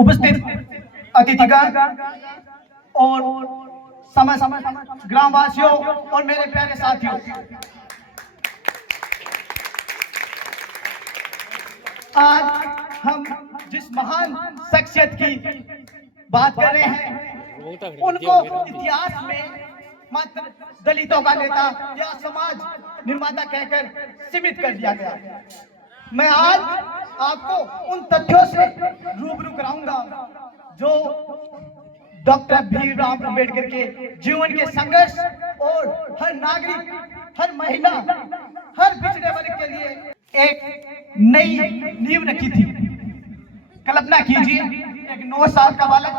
उपस्थित अतिथिगण और समस्त ग्रामवासियों और मेरे प्यारे साथियों, आज हम जिस महान शख्सियत की बात कर रहे हैं, उनको इतिहास में मात्र दलितों का नेता या समाज निर्माता कहकर सीमित कर दिया गया। मैं आज आपको उन तथ्यों से रूबरू कराऊंगा जो डॉक्टर भीमराव अंबेडकर के जीवन के संघर्ष और हर नागरिक, हर महिला, हर पिछड़े वर्ग के लिए एक नई नींव रखी थी। कल्पना कीजिए, एक 9 साल का बालक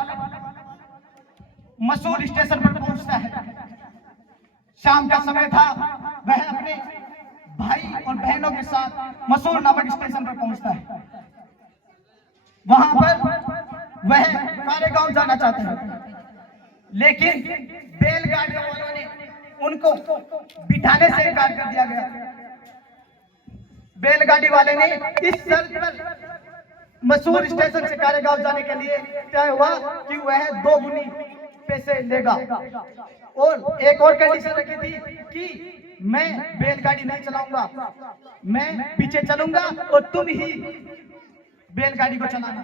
मसूर स्टेशन पर पहुंचता है। शाम का समय था, वह अपने भाई और बहनों के साथ मसूर नामक स्टेशन पर पहुंचता है। वहां पर वह कारेगांव जाना चाहता है, लेकिन बैलगाड़ी वालों ने उनको बिठाने से इनकार कर दिया गया। बैलगाड़ी वाले ने इस शर्त पर मसूर स्टेशन से कारेगांव जाने के लिए तय हुआ कि वह 2 गुनी पैसे लेगा और एक और कंडीशन रखी थी कि मैं बैलगाड़ी नहीं चलाऊंगा, मैं पीछे चलूंगा और तुम ही बैलगाड़ी को चलाना।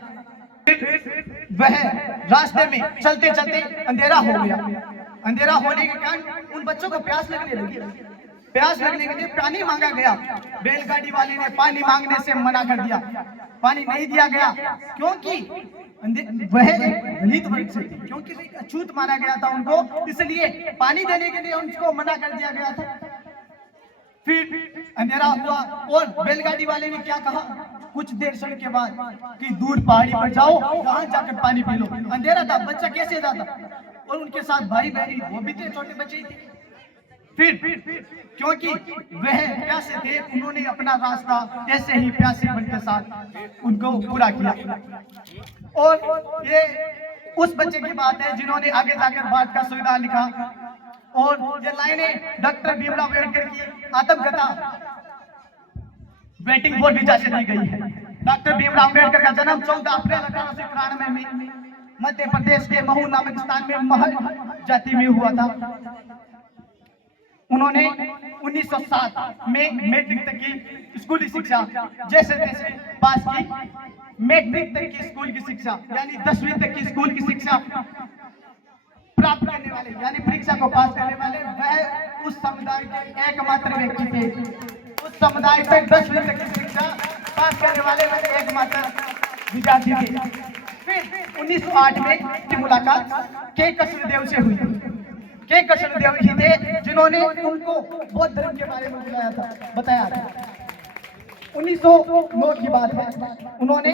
वह रास्ते में चलते चलते अंधेरा हो गया। अंधेरा होने के कारण उन बच्चों को प्यास लगने लगी। प्यास लगने के लिए पानी मांगा गया। बैलगाड़ी वाले ने पानी मांगने से मना कर दिया। पानी नहीं दिया गया क्योंकि वह एक दलित वर्ग से थे, क्योंकि अछूत माना गया था उनको, इसलिए पानी देने के लिए उनको मना कर दिया गया था। फिर अंधेरा हुआ और बैलगाड़ी वाले ने क्या कहा कुछ देर क्षण के बाद कि दूर पहाड़ी पर जाओ, वहां जाकर पानी पी लो। अंधेरा था, बच्चा कैसे जाता, और उनके साथ भाई बहन वो भी थे, छोटे बच्चे। फिर क्योंकि वह प्यासे थे, उन्होंने अपना रास्ता ऐसे ही प्यासे बन के साथ उनको पूरा किया। और ये उस बच्चे की बात है जिन्होंने आगे जाकर बाट का संविधान लिखा। और ये लाइनें डॉक्टर भीमराव अम्बेडकर की आत्मकथा वेटिंग फॉर वीजा से ली गई है। डॉक्टर भीमराव अम्बेडकर का जन्म 14 अप्रैल 1893 में मध्य प्रदेश के महू नामक स्थान में महल जाति में हुआ था। उन्होंने 1907 में मैट्रिक तक की स्कूली शिक्षा जैसे तैसे पास की। मैट्रिक तक की स्कूल की शिक्षा यानी 10वीं तक की स्कूल की शिक्षा प्राप्त करने वाले यानी परीक्षा को पास करने वाले वह उस समुदाय के एकमात्र व्यक्ति थे। उस समुदाय से 10वीं तक की शिक्षा पास करने वाले वह एकमात्र विद्यार्थी थे। फिर 1908 में की मुलाकात के कृष्णदेव से हुई। के कृष्णदेव ही थे जिन्होंने उनको बौद्ध धर्म के बारे में बताया था। 1909 की बात है, उन्होंने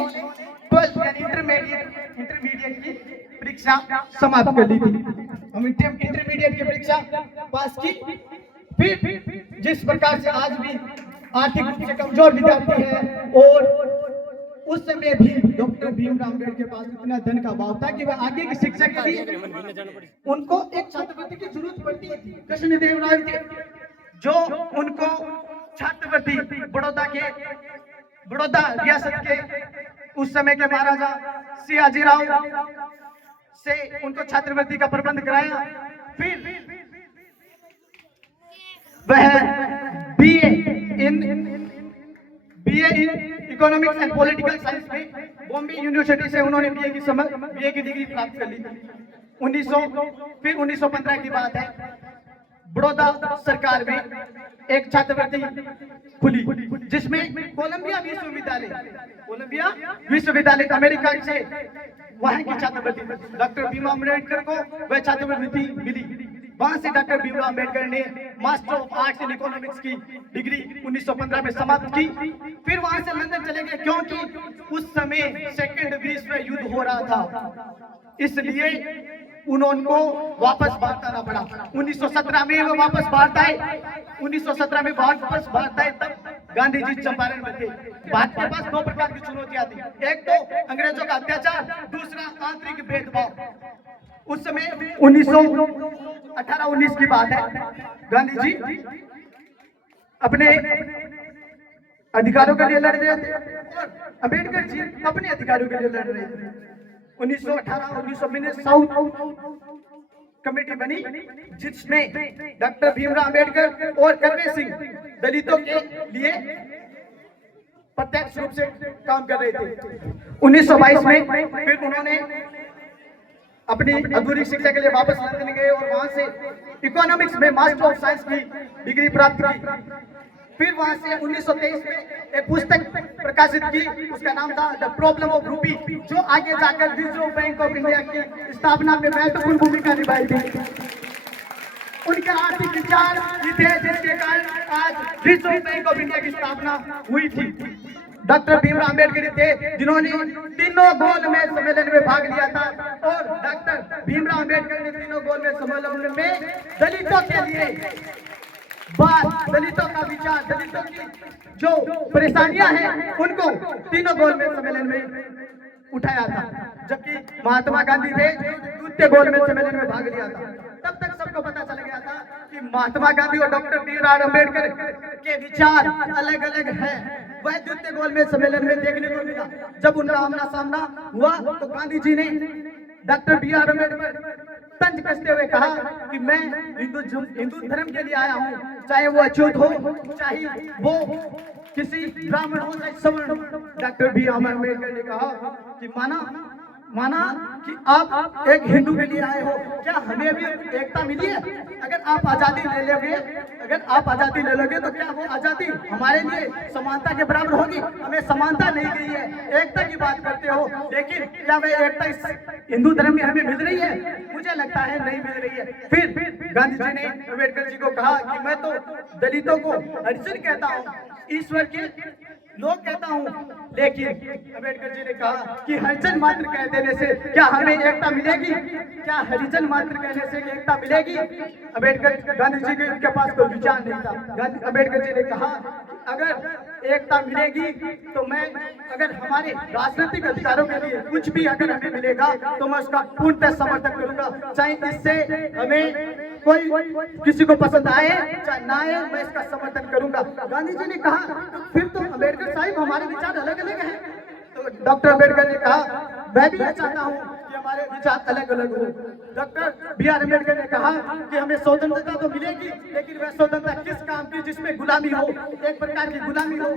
12th यानी इंटरमीडिएट की परीक्षा समाप्त कर ली थी। हम इंटरमीडिएट की परीक्षा पास की। फिर जिस प्रकार से आज भी आर्थिक रूप से कमजोर विद्यार्थी है, और उस समय भी डॉक्टर भीमराव अम्बेडकर के पास इतना धन का अभाव था कि वह आगे की शिक्षा के लिए उनको एक छात्रवृत्ति की जरूरत पड़ती थी। कृष्णदेव राय थे जो उनको छात्रवृत्ति बड़ौदा रियासत के उस समय के महाराजा सियाजीराव से उनको छात्रवृत्ति का प्रबंध कराया। फिर वह BA in economics and political science में बॉम्बे यूनिवर्सिटी से उन्होंने बीए की डिग्री प्राप्त कर ली। 1915 की बात है, बड़ौदा सरकार में एक छात्रवृत्ति खुली जिसमें कोलंबिया विश्वविद्यालय अमेरिका से वहां की छात्रवृत्ति डॉक्टर भीमराव अम्बेडकर को वह छात्रवृत्ति मिली। वहां से डॉक्टर भीमराव अम्बेडकर ने master of arts in economics की डिग्री 1915 में समाप्त की। फिर वहां से लंदन चले गए क्योंकि उस समय सेकेंड विश्व युद्ध हो रहा था, इसलिए उनको वापस भारत आना पड़ा। 1917 में वो वापस भारत आए। 1917 में वापस भारत आए तब गांधी जी चंपारण में थे। भारत के पास 2 प्रकार की चुनौतियां थी, एक तो अंग्रेजों का अत्याचार, दूसरा आंतरिक भेदभाव। उस समय 1918-19 की बात है, गांधी जी अपने अधिकारों के लिए लड़ रहे थे और अम्बेडकर जी अपने अधिकारों के लिए लड़ रहे थे। 1918 1920 में साउथ कमेटी बनी, जिसमें डॉक्टर भीमराव अंबेडकर और करवे सिंह दलितों के लिए प्रत्यक्ष रूप से काम कर रहे थे। 1922 में फिर उन्होंने अपनी अधूरी शिक्षा के लिए वापस लंदन गए और वहां से इकोनॉमिक्स में मास्टर ऑफ साइंस की डिग्री प्राप्त की। फिर वहां से 1923 में एक पुस्तक प्रकाशित की, उसका नाम था द प्रॉब्लम ऑफ रूपी, जो आगे जाकर रिजर्व बैंक ऑफ इंडिया की स्थापना में महत्वपूर्ण भूमिका निभाई थी। उनके आर्थिक विचार थे जिसके कारण आज रिजर्व बैंक ऑफ इंडिया की स्थापना हुई थी। डॉक्टर भीमराव अंबेडकर थे जिन्होंने तीनों गोल में सम्मेलन में भाग लिया था, और डॉक्टर भीमराव अंबेडकर ने तीनों गोल में सम्मेलन में दलितों के लिए बात, दलितों का विचार, दलितों की जो परेशानियां हैं उनको तीनों गोल में सम्मेलन में उठाया था। जबकि महात्मा गांधी थे द्वितीय गोल में सम्मेलन में भाग लिया था। तब तक सबको पता चल गया था कि महात्मा गांधी और डॉक्टर भीमराव अंबेडकर के विचार अलग अलग हैं। वह द्वितीय गोल में सम्मेलन में देखने को मिला। जब उनका आमना सामना हुआ तो गांधी जी ने डॉक्टर भीमराव अंबेडकर तंज कसते हुए कहा कि मैं हिंदू धर्म के लिए आया हूँ, चाहे वो अछूत हो, चाहे वो किसी ब्राह्मण हो, चाहे सवर्ण। डॉक्टर भीमराव अंबेडकर ने कहा कि माना कि आप एक हिंदू के लिए आए हो, क्या हमें भी एकता मिली है? अगर आप आजादी ले लोगे तो क्या वो आजादी हमारे लिए समानता के बराबर होगी? हमें समानता नहीं गई है, एकता की बात करते हो, लेकिन क्या वह एकता इस हिंदू धर्म में हमें मिल रही है? मुझे लगता है नहीं मिल रही है। फिर गांधी जी ने अम्बेडकर जी को कहा कि मैं तो दलितों को हरिजन कहता हूँ, ईश्वर के लोग कहता हूँ, लेकिन अम्बेडकर जी ने कहा कि हरिजन मात्र कह देने से क्या हमें एकता मिलेगी? क्या हरिजन मात्र कहने से एकता मिलेगी? गांधी जी के पास कोई विचार नहीं था। अम्बेडकर जी ने कहा अगर एकता मिलेगी तो अगर हमारे राजनीतिक अधिकारों के लिए कुछ भी अगर हमें मिलेगा तो मैं उसका पूर्णतः समर्थन करूंगा, चाहे इससे हमें कोई किसी को पसंद आए चाहे ना आए, मैं इसका समर्थन करूंगा। गांधी जी ने कहा तो फिर तो अम्बेडकर साहब हमारे विचार अलग अलग हैं। तो डॉक्टर अम्बेडकर ने कहा मैं भी चाहता हूँ कि हमारे विचार अलग अलग हो। डॉक्टर बी आर अम्बेडकर ने कहा कि हमें स्वतंत्रता तो मिलेगी, लेकिन वह स्वतंत्रता किस काम की जिसमें गुलामी हो, एक प्रकार की गुलामी हो।